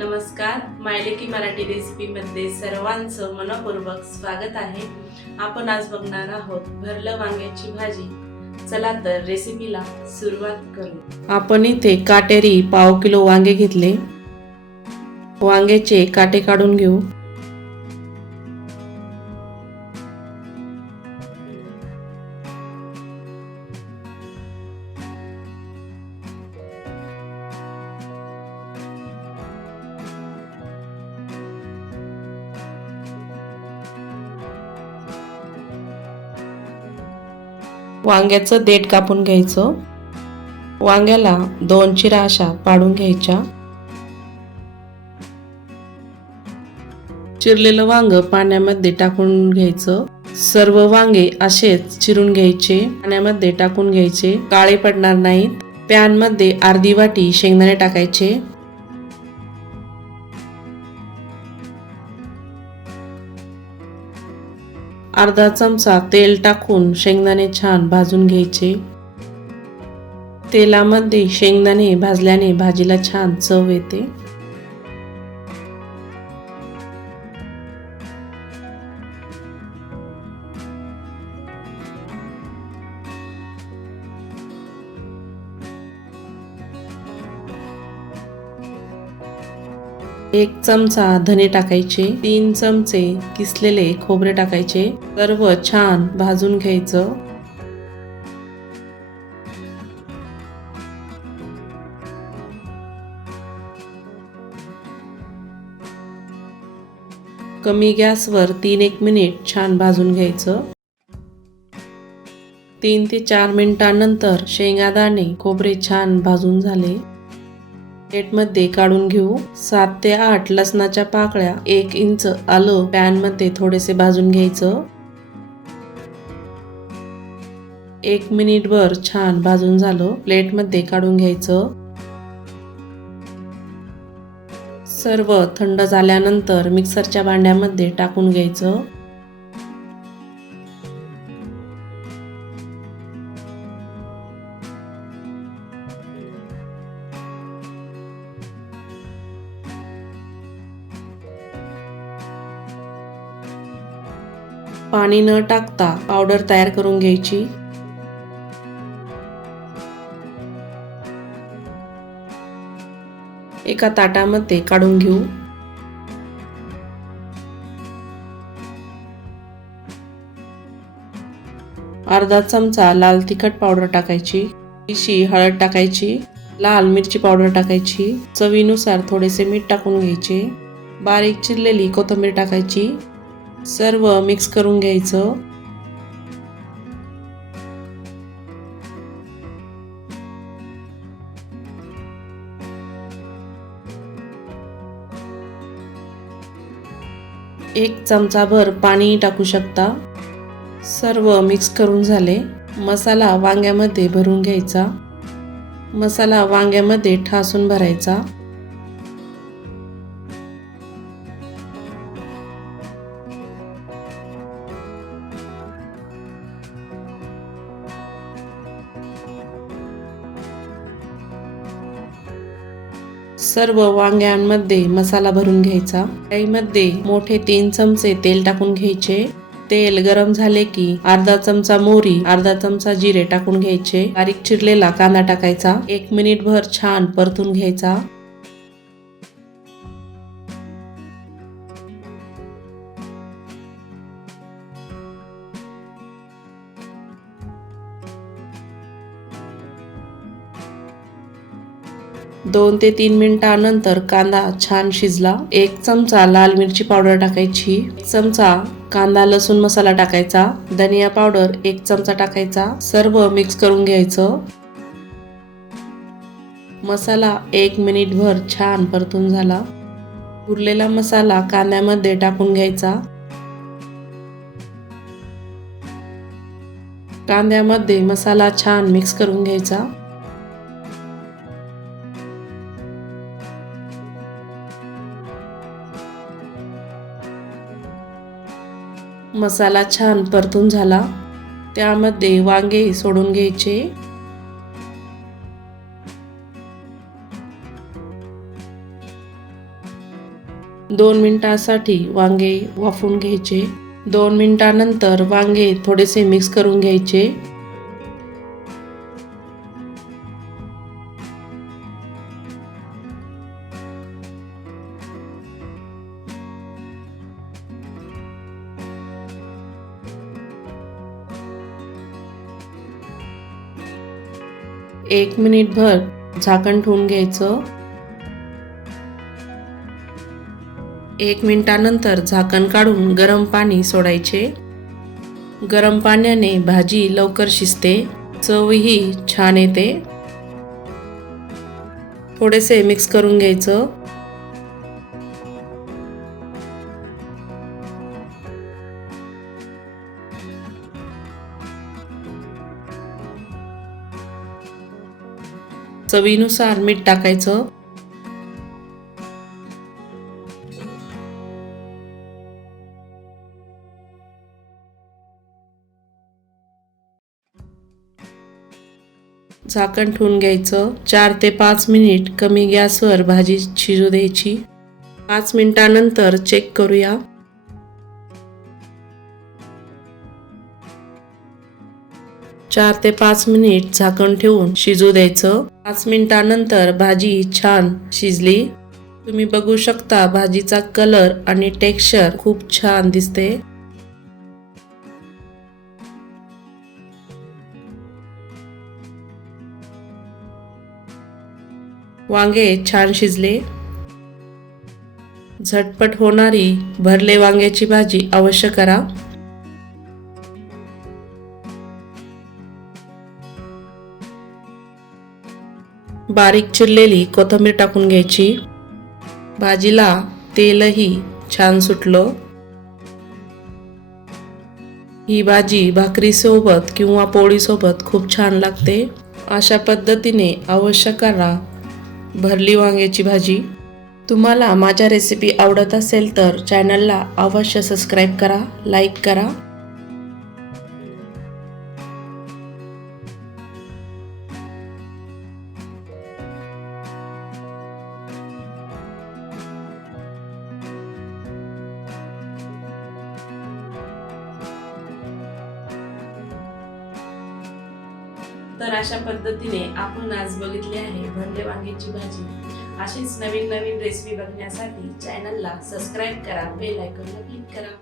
नमस्कार मायलेकी मराठी रेसिपीमध्ये सर्वांचं मनपूर्वक स्वागत आहे. आपण आज बघणार आहोत भरलं वांग्याची भाजी. चला तर रेसिपीला सुरुवात करू. आपण इथे काटेरी पाव किलो वांगे घेतले. वांग्याचे काटे काढून घेऊ. वांग्याचं देठ कापून घ्यायचं. वांग्याला दोन चिरा अशा पाडून घ्यायच्या. चिरलेलं वांग पाण्यामध्ये टाकून घ्यायचं. सर्व वांगे असेच चिरून घ्यायचे. पाण्यामध्ये टाकून घ्यायचे. काळे पडणार नाहीत. पॅनमध्ये अर्धी वाटी शेंगदाणे टाकायचे. अर्धा चमचा तेल टाकून शेंगदाणे छान भाजून घ्यायचे. तेलामध्ये शेंगदाणे भाजल्याने भाजीला छान चव येते. एक चमचा धने टाकायचे तीन चमचे किसलेले खोबरे टाकायचे सर्व छान भाजून घ्यायचं. कमी गॅसवर तीन एक मिनिट छान भाजून घ्यायचं. तीन ते चार मिनिटांनंतर शेंगादाणे खोबरे छान भाजून झाले. प्लेटमध्ये काढून घेऊ. सात ते आठ लसणाच्या पाकळ्या एक इंच आलं पॅनमध्ये थोडेसे भाजून घ्यायचं. एक मिनिटभर छान भाजून झालं. प्लेटमध्ये काढून घ्यायचं. सर्व थंड झाल्यानंतर मिक्सरच्या भांड्यामध्ये टाकून घ्यायचं. पाणी न टाकता पावडर तयार करून घ्यायची. एका ताटामध्ये काढून घेऊ. अर्धा चमचा लाल तिखट पावडर टाकायची. पिशी हळद टाकायची. लाल मिरची पावडर टाकायची. चवीनुसार थोडेसे मीठ टाकून घ्यायचे. बारीक चिरलेली कोथिंबीर टाकायची. सर्व मिक्स करून घ्यायचं. एक चमचाभर पाणी टाकू शकता. सर्व मिक्स करून झाले. मसाला वांग्यामध्ये भरून घ्यायचा. मसाला वांग्यामध्ये ठासून भरायचा. सर्व वांग्यांमध्ये मसाला भरून घ्यायचा. कढईमध्ये मोठे तीन चमचे तेल टाकून घ्यायचे. तेल गरम झाले की अर्धा चमचा मोहरी अर्धा चमचा जिरे टाकून घ्यायचे. बारीक चिरलेला कांदा टाकायचा. एक मिनिट भर छान परतून घ्यायचा. दोन ते तीन मिनिटानंतर कांदा छान शिजला. एक चमचा लाल मिरची पावडर टाकायची. चमचा कांदा लसूण मसाला टाकायचा. धनिया पावडर एक चमचा टाकायचा. सर्व मिक्स करून घ्यायचं. मसाला एक मिनिटभर छान परतून झाला. उरलेला मसाला कांद्यामध्ये टाकून घ्यायचा. कांद्यामध्ये मसाला छान मिक्स करून घ्यायचा. मसाला छान परतून झाला. त्यामध्ये वांगे सोडून घ्यायचे. दोन मिनटासाठी वांगे वाफून घ्यायचे. दोन मिनटानंतर वांगे थोडेसे मिक्स करून घ्यायचे. एक मिनिटभर झाकण ठेवून घ्यायचं. एक मिनिटानंतर झाकण काढून गरम पाणी सोडायचे. गरम पाण्याने भाजी लवकर शिजते. चवही छान येते. थोडेसे मिक्स करून घ्यायचं. चवीनुसार मीठ टाकायचं. झाकण ठेवून घ्यायचं. चार ते पाच मिनिट कमी गॅसवर भाजी शिजू द्यायची. पाच मिनिटानंतर चेक करूया. चार ते पाच मिनिट झाकण ठेवून शिजू द्यायचं. पाच मिनिटानंतर भाजी छान शिजली. तुम्ही बघू शकता भाजीचा कलर आणि टेक्स्चर खूप छान दिसते. वांगे छान शिजले. झटपट होणारी भरले वांग्याची भाजी अवश्य करा. बारीक चिरलेली कोथिंबीर टाकून घ्यायची. भाजीला तेलही छान सुटलं. ही भाजी भाकरीसोबत किंवा पोळीसोबत खूप छान लागते. अशा पद्धतीने अवश्य करा भरली वांग्याची भाजी. तुम्हाला माझ्या रेसिपी आवडत असेल तर चॅनलला अवश्य सबस्क्राईब करा लाईक करा. तर अशा पद्धतीने आपण आज बघितले आहे भरले वांग्याची भाजी. अशीच नवीन नवीन रेसिपी बघण्यासाठी चॅनलला सबस्क्राईब करा बेल आयकॉनला क्लिक करा.